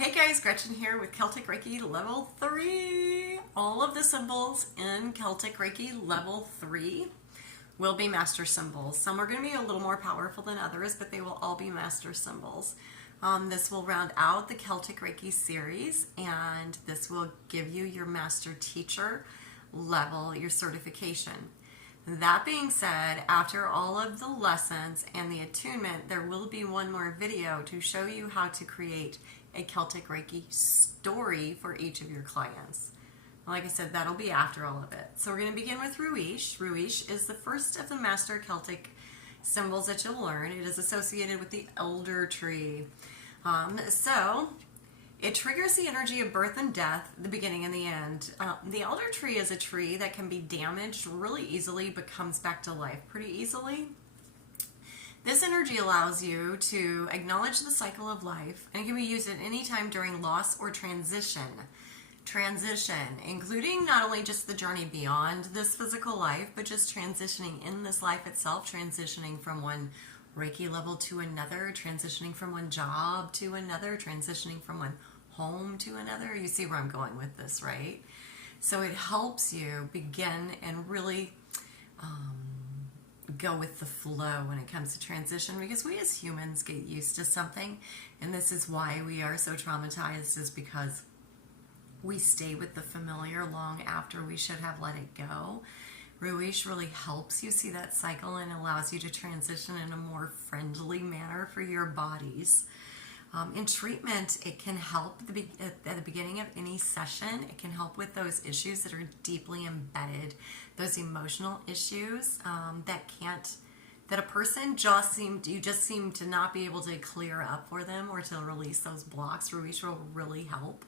Hey guys, Gretchen here with Celtic Reiki Level 3. All of the symbols in Celtic Reiki Level 3 will be master symbols. Some are going to be a little more powerful than others, but they will all be master symbols. This will round out the Celtic Reiki series, and this will give you your master teacher level, your certification. That being said, after all of the lessons and the attunement, there will be one more video to show you how to create a Celtic Reiki story for each of your clients. Like I said, that'll be after all of it. So we're going to begin with Ruish. Ruish is the first of the Master Celtic symbols that you'll learn. It is associated with the elder tree. So it triggers the energy of birth and death, the beginning and the end. The elder tree is a tree that can be damaged really easily but comes back to life pretty easily. This energy allows you to acknowledge the cycle of life, and it can be used at any time during loss or transition. Transition, including not only just the journey beyond this physical life, but just transitioning in this life itself, transitioning from one Reiki level to another, transitioning from one job to another, transitioning from one home to another. You see where I'm going with this, right? So it helps you begin and really go with the flow when it comes to transition, because we as humans get used to something, and this is why we are so traumatized, is because we stay with the familiar long after we should have let it go. Ruish really helps you see that cycle and allows you to transition in a more friendly manner for your bodies. In treatment, it can help at the beginning of any session. It can help with those issues that are deeply embedded, those emotional issues that a person just seem to not be able to clear up for them or to release those blocks. Ruish will really help.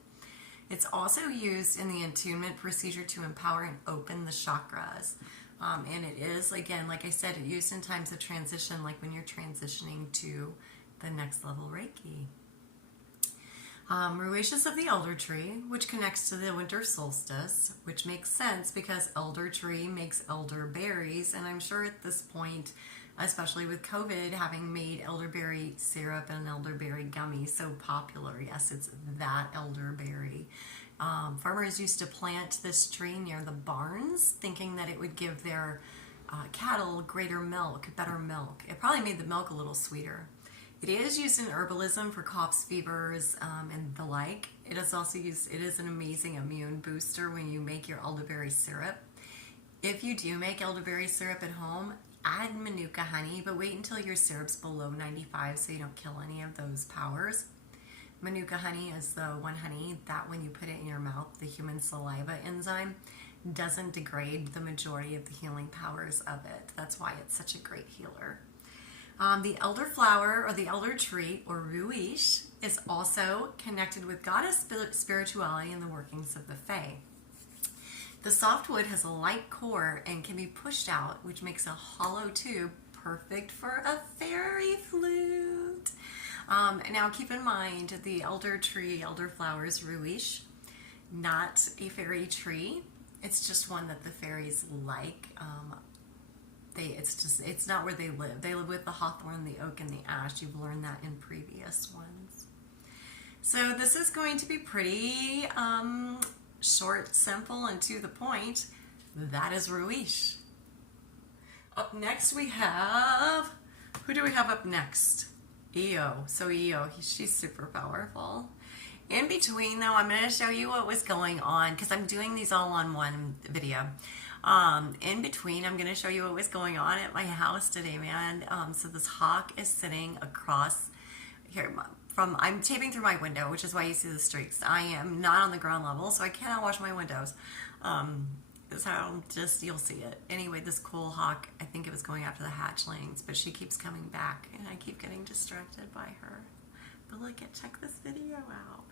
It's also used in the attunement procedure to empower and open the chakras. And it is, again, like I said, used in times of transition, like when you're transitioning to the next level Reiki. Ruish is of the elder tree, which connects to the winter solstice, which makes sense because elder tree makes elder berries. And I'm sure at this point, especially with COVID, having made elderberry syrup and elderberry gummy so popular, yes, it's that elderberry. Farmers used to plant this tree near the barns, thinking that it would give their cattle greater milk, better milk. It probably made the milk a little sweeter. It is used in herbalism for coughs, fevers, and the like. It is also used, it is an amazing immune booster when you make your elderberry syrup. If you do make elderberry syrup at home, add Manuka honey, but wait until your syrup's below 95 so you don't kill any of those powers. Manuka honey is the one honey that when you put it in your mouth, the human saliva enzyme doesn't degrade the majority of the healing powers of it. That's why it's such a great healer. The elder flower, or the elder tree, or Ruish, is also connected with goddess spirituality and the workings of the Fae. The softwood has a light core and can be pushed out, which makes a hollow tube perfect for a fairy flute. Now keep in mind, the elder tree, elder flower is Ruish, not a fairy tree. It's just one that the fairies like. It's not where they live. They live with the hawthorn, the oak, and the ash. You've learned that in previous ones. So this is going to be pretty short, simple, and to the point. That is Ruish. Up next we have, who do we have up next? Io. So Io, she's super powerful. In between though, I'm going to show you what was going on, because I'm doing these all on one video. In between, I'm going to show you what was going on at my house today, man. So this hawk is sitting across here I'm taping through my window, which is why you see the streaks. I am not on the ground level, so I cannot wash my windows. So you'll see it. Anyway, this cool hawk, I think it was going after the hatchlings, but she keeps coming back, and I keep getting distracted by her. But look, check this video out.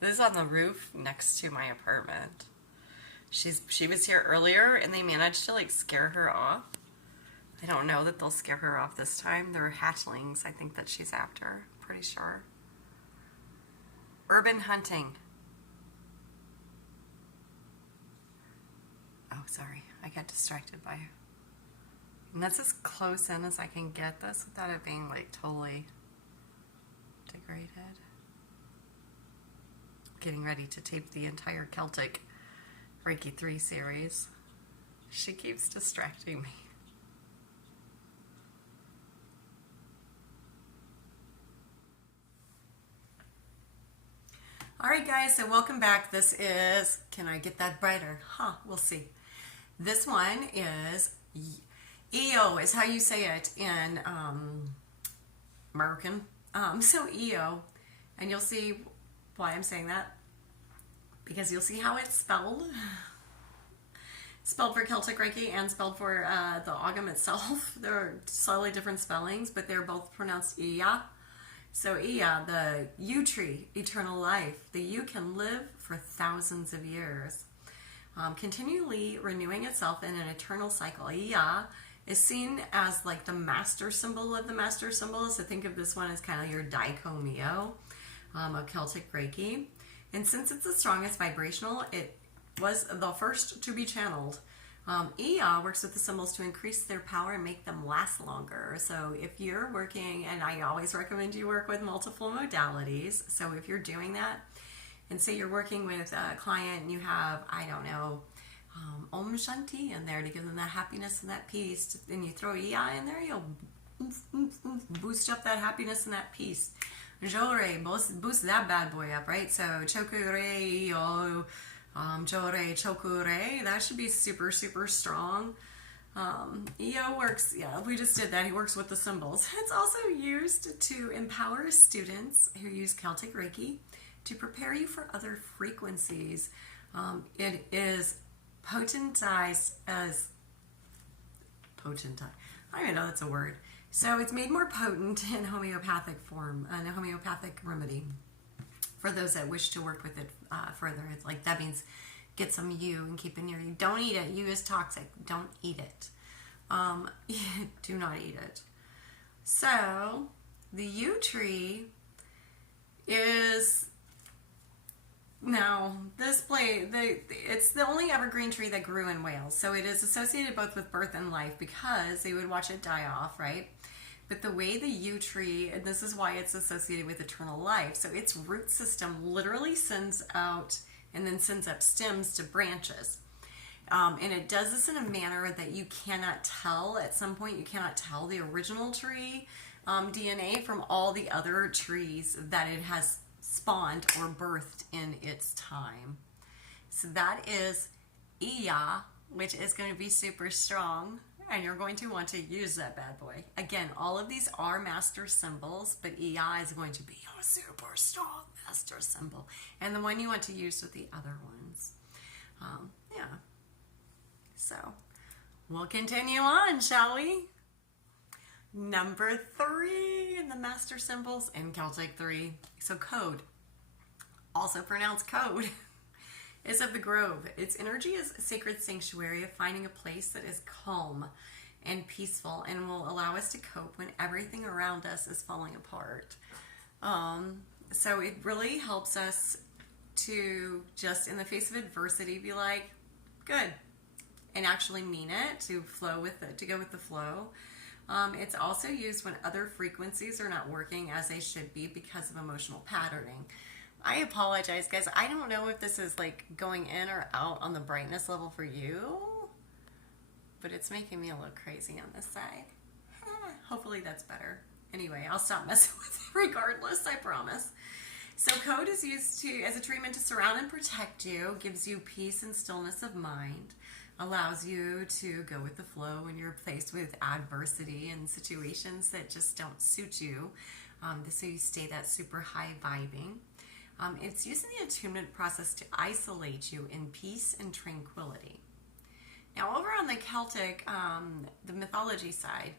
This is on the roof next to my apartment. She was here earlier, and they managed to scare her off. I don't know that they'll scare her off this time. They're hatchlings, I think, that she's after. Pretty sure. Urban hunting. Oh, sorry. I got distracted by And that's as close in as I can get this without it being like totally degraded. Getting ready to tape the entire Celtic Reiki 3 series. She keeps distracting me. Alright guys, so welcome back. This is, can I get that brighter? We'll see. This one is EO is how you say it in American. So EO, and you'll see why I'm saying that, because you'll see how it's spelled. Spelled for Celtic Reiki and spelled for the Ogam itself. They're slightly different spellings, but they're both pronounced Iya. So Iya, the yew tree, eternal life. The yew can live for thousands of years, continually renewing itself in an eternal cycle. Iya is seen as like the master symbol of the master symbols. So think of this one as kind of your daikoumyo of Celtic Reiki. And since it's the strongest vibrational, it was the first to be channeled. Iya works with the symbols to increase their power and make them last longer. So if you're working, and I always recommend you work with multiple modalities. So if you're doing that, and say you're working with a client and you have, I don't know, Om Shanti in there to give them that happiness and that peace, and you throw Iya in there, you'll boost up that happiness and that peace. Johre, boost that bad boy up, right? So Chokure, Johre, Chokure, that should be super, super strong. EO works, yeah, we just did that. He works with the symbols. It's also used to empower students who use Celtic Reiki to prepare you for other frequencies. It is potentized as I don't even know that's a word. So it's made more potent in homeopathic form, in a homeopathic remedy. For those that wish to work with it further, it's like that means get some yew and keep it near you. Don't eat it. Yew is toxic. Don't eat it. Do not eat it. So the yew tree is now it's the only evergreen tree that grew in Wales. So it is associated both with birth and life because they would watch it die off, right? But the way the yew tree, and this is why it's associated with eternal life, so its root system literally sends out and then sends up stems to branches. And it does this in a manner that you cannot tell. At some point, you cannot tell the original tree DNA from all the other trees that it has spawned or birthed in its time. So that is Iya, which is going to be super strong. And you're going to want to use that bad boy. Again, all of these are master symbols, but Iya is going to be a super strong master symbol. And the one you want to use with the other ones. Yeah. So, we'll continue on, shall we? Number 3 in the master symbols in Celtic 3. So code, also pronounced code, is of the grove. Its energy is a sacred sanctuary of finding a place that is calm and peaceful and will allow us to cope when everything around us is falling apart. So it really helps us to just in the face of adversity be like, good, and actually mean it, to flow with it, to go with the flow. It's also used when other frequencies are not working as they should be because of emotional patterning. I apologize, guys. I don't know if this is like going in or out on the brightness level for you, but it's making me a little crazy on this side. Hopefully that's better. Anyway, I'll stop messing with it regardless, I promise. So code is used as a treatment to surround and protect you, gives you peace and stillness of mind, allows you to go with the flow when you're faced with adversity and situations that just don't suit you, so you stay that super high vibing. It's used in the attunement process to isolate you in peace and tranquility. Now, over on the Celtic, the mythology side,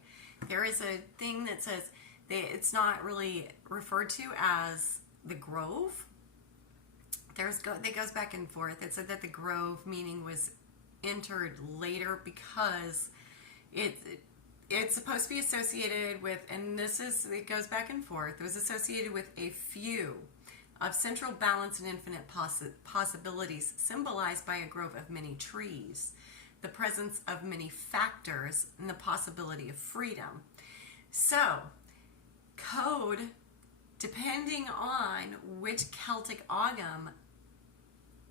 there is a thing that says it's not really referred to as the grove. It goes back and forth. It said that the grove meaning was entered later because it's supposed to be associated with, and it goes back and forth. It was associated with a few of central balance and infinite possibilities, symbolized by a grove of many trees. the presence of many factors, and the possibility of freedom. So, code, depending on which Celtic Agam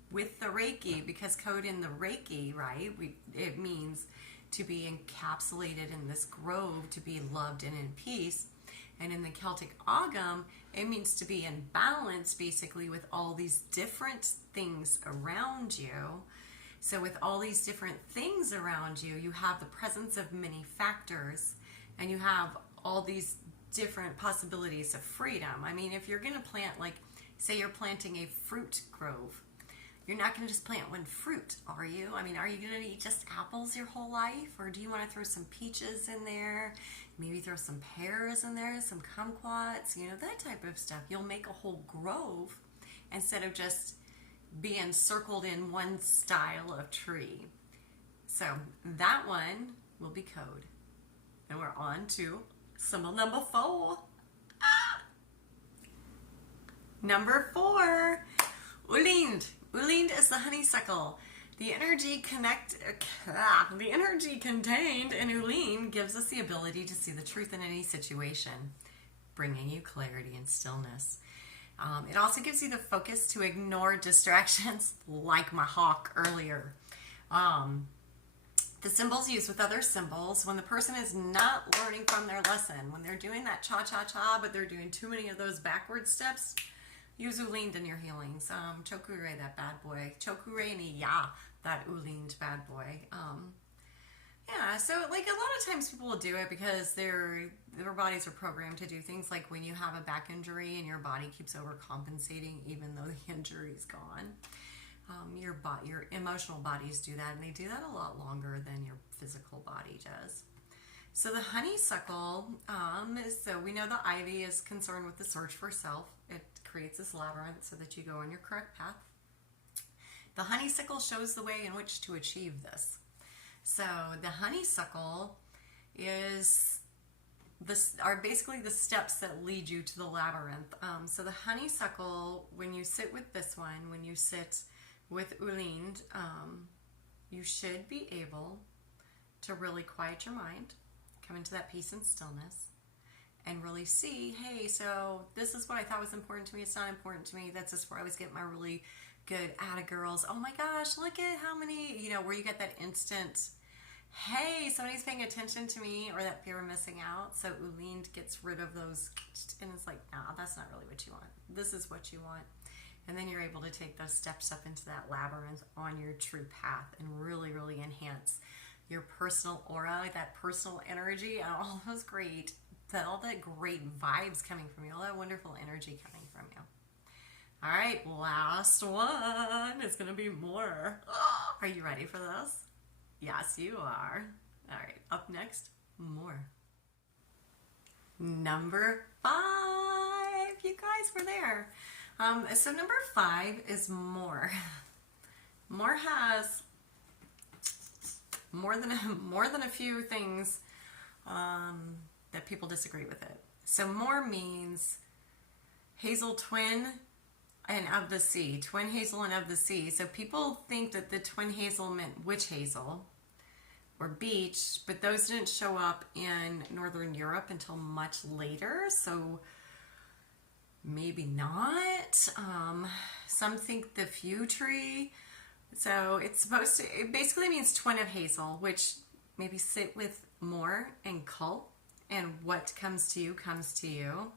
with the Reiki, because code in the Reiki, right, it means to be encapsulated in this grove, to be loved and in peace. And in the Celtic Agam, it means to be in balance, basically, with all these different things around you. So with all these different things around you, you have the presence of many factors, and you have all these different possibilities of freedom. I mean, if you're going to plant, like, say you're planting a fruit grove, you're not going to just plant one fruit, are you? I mean, are you going to eat just apples your whole life? Or do you want to throw some peaches in there? Maybe throw some pears in there, some kumquats, that type of stuff. You'll make a whole grove instead of just being circled in one style of tree. So that one will be code. And we're on to symbol number 4. Number 4, Ulind. Ulind is the honeysuckle. The energy contained in Ulind gives us the ability to see the truth in any situation, bringing you clarity and stillness. It also gives you the focus to ignore distractions, like my hawk earlier. The symbols used with other symbols, when the person is not learning from their lesson, when they're doing that cha-cha-cha, but they're doing too many of those backward steps, use Ulind in your healings. Chokure, that bad boy. Chokure ni ya, that Ulind bad boy. Yeah, so like a lot of times people will do it because their bodies are programmed to do things like when you have a back injury and your body keeps overcompensating even though the injury's gone. Your emotional bodies do that, and they do that a lot longer than your physical body does. So the honeysuckle, so we know the ivy is concerned with the search for self. It creates this labyrinth so that you go on your correct path. The honeysuckle shows the way in which to achieve this. So the honeysuckle are basically the steps that lead you to the labyrinth. So the honeysuckle, when you sit with this one, when you sit with Ulind, you should be able to really quiet your mind, come into that peace and stillness, and really see, hey, so this is what I thought was important to me. It's not important to me. That's just where I was getting my really good atta girls. Oh my gosh, look at how many, where you get that instant, hey, somebody's paying attention to me, or that fear of missing out. So Ulind gets rid of those, and it's like, nah, that's not really what you want. This is what you want. And then you're able to take those steps up into that labyrinth on your true path and really, really enhance your personal aura, that personal energy, and all those great, all that great vibes coming from you, all that wonderful energy coming from you. All right, last one. It's going to be more. Are you ready for this? Yes, you are. All right, up next, more. Number 5. You guys were there. So number 5 is more. More has more than a few things that people disagree with it. So more means hazel twin and of the sea, twin hazel and of the sea. So people think that the twin hazel meant witch hazel or beech, but those didn't show up in Northern Europe until much later. So maybe not. Some think the few tree. So it basically means twin of hazel, which maybe sit with more and cult, and what comes to you comes to you.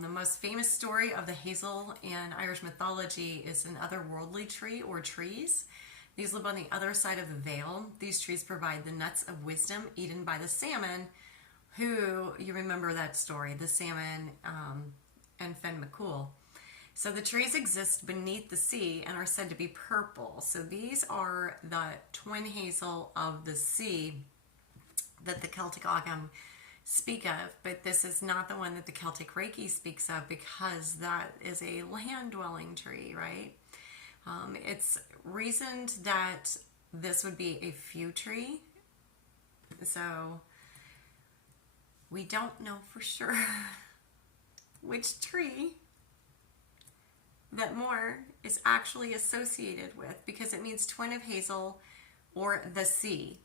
The most famous story of the hazel in Irish mythology is an otherworldly tree or trees. These live on the other side of the veil. These trees provide the nuts of wisdom eaten by the salmon, who, you remember that story, the salmon and Fen McCool. So the trees exist beneath the sea and are said to be purple. So these are the twin hazel of the sea that the Celtic Agam speak of, but this is not the one that the Celtic Reiki speaks of, because that is a land-dwelling tree, right? It's reasoned that this would be a few tree, so we don't know for sure which tree that more is actually associated with, because it means twin of hazel or the sea.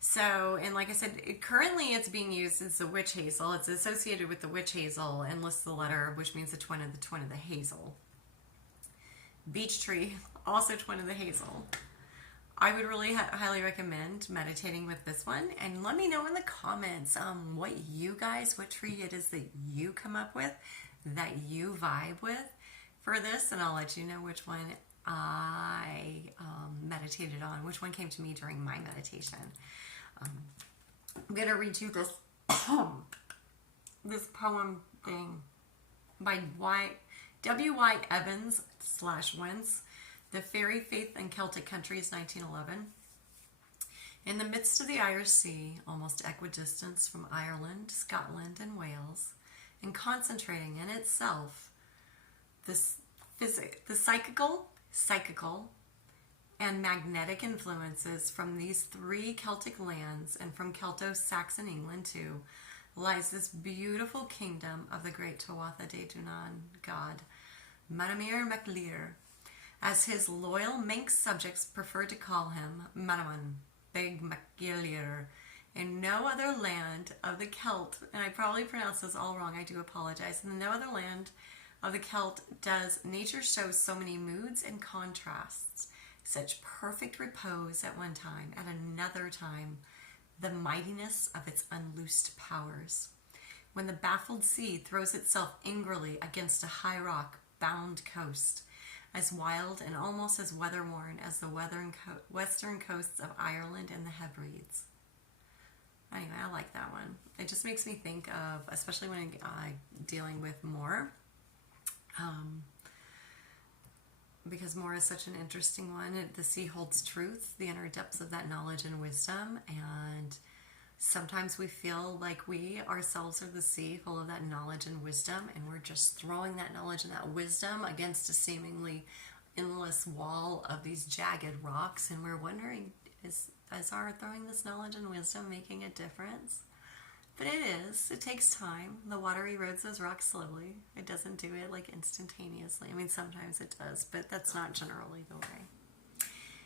So, and like I said, currently it's being used as the witch hazel. It's associated with the witch hazel and lists the letter, which means the twin of the hazel. Beech tree, also twin of the hazel. I would really highly recommend meditating with this one. And let me know in the comments what tree it is that you come up with, that you vibe with for this. And I'll let you know which one I meditated on, which one came to me during my meditation. I'm going to read you this this poem thing by W.Y. Evans / Wentz, The Fairy Faith in Celtic Countries, 1911. In the midst of the Irish Sea, almost equidistant from Ireland, Scotland, and Wales, and concentrating in itself the psychical, and magnetic influences from these three Celtic lands, and from Celto-Saxon England too, lies this beautiful kingdom of the great Tuatha De Danann god, Manamir MacLear, as his loyal Manx subjects preferred to call him, Manaman Big MacGillir. In no other land of the Celt, and I probably pronounced this all wrong, I do apologize, in no other land of the Celt does nature show so many moods and contrasts, such perfect repose at one time, at another time, the mightiness of its unloosed powers. When the baffled sea throws itself angrily against a high rock-bound coast, as wild and almost as weather-worn as the western coasts of Ireland and the Hebrides. Anyway, I like that one. It just makes me think of, especially when I'm dealing with Moore, because Moore is such an interesting one. The sea holds truth, the inner depths of that knowledge and wisdom, and sometimes we feel like we ourselves are the sea full of that knowledge and wisdom, and we're just throwing that knowledge and that wisdom against a seemingly endless wall of these jagged rocks, and we're wondering, is our throwing this knowledge and wisdom making a difference? But it is. It takes time. The water erodes those rocks slowly. It doesn't do it like instantaneously. I mean, sometimes it does, but that's not generally the way.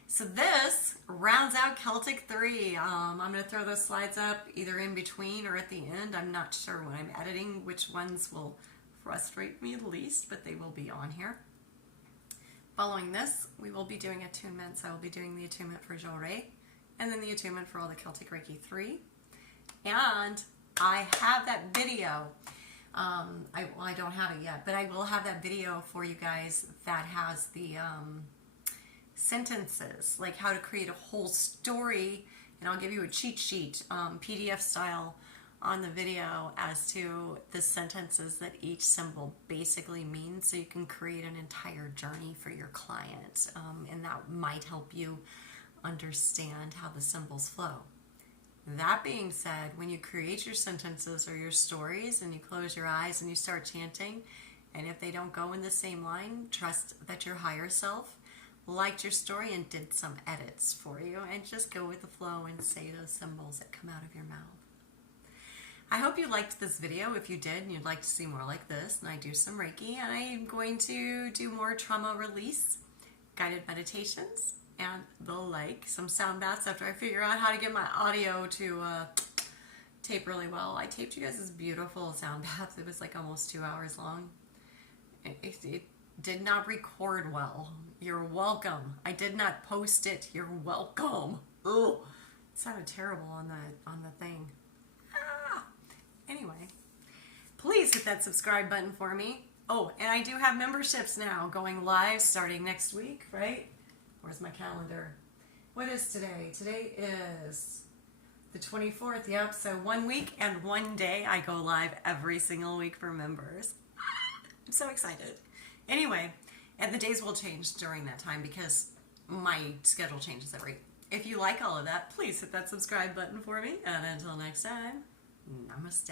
So this rounds out Celtic 3. I'm going to throw those slides up either in between or at the end. I'm not sure when I'm editing which ones will frustrate me the least, but they will be on here. Following this, we will be doing attunements. I will be doing the attunement for Johre, and then the attunement for all the Celtic Reiki 3. And I have that video. I don't have it yet, but I will have that video for you guys that has the sentences, like how to create a whole story, and I'll give you a cheat sheet, PDF style, on the video as to the sentences that each symbol basically means, so you can create an entire journey for your client, and that might help you understand how the symbols flow. That being said, when you create your sentences or your stories and you close your eyes and you start chanting, and if they don't go in the same line, trust that your higher self liked your story and did some edits for you, and just go with the flow and say those symbols that come out of your mouth. I hope you liked this video. If you did and you'd like to see more like this, and I do some Reiki, and I'm going to do more trauma release, guided meditations, and the like, some sound baths after I figure out how to get my audio to tape really well. I taped you guys this beautiful sound bath. It was like almost 2 hours long. It did not record well. You're welcome. I did not post it. You're welcome. Ugh. It sounded terrible on the thing. Anyway, please hit that subscribe button for me. Oh, and I do have memberships now going live starting next week, right? Where's my calendar? What is today? Today is the 24th. Yep, so 1 week and 1 day I go live every single week for members. I'm so excited. Anyway, and the days will change during that time because my schedule changes If you like all of that, please hit that subscribe button for me. And until next time, namaste.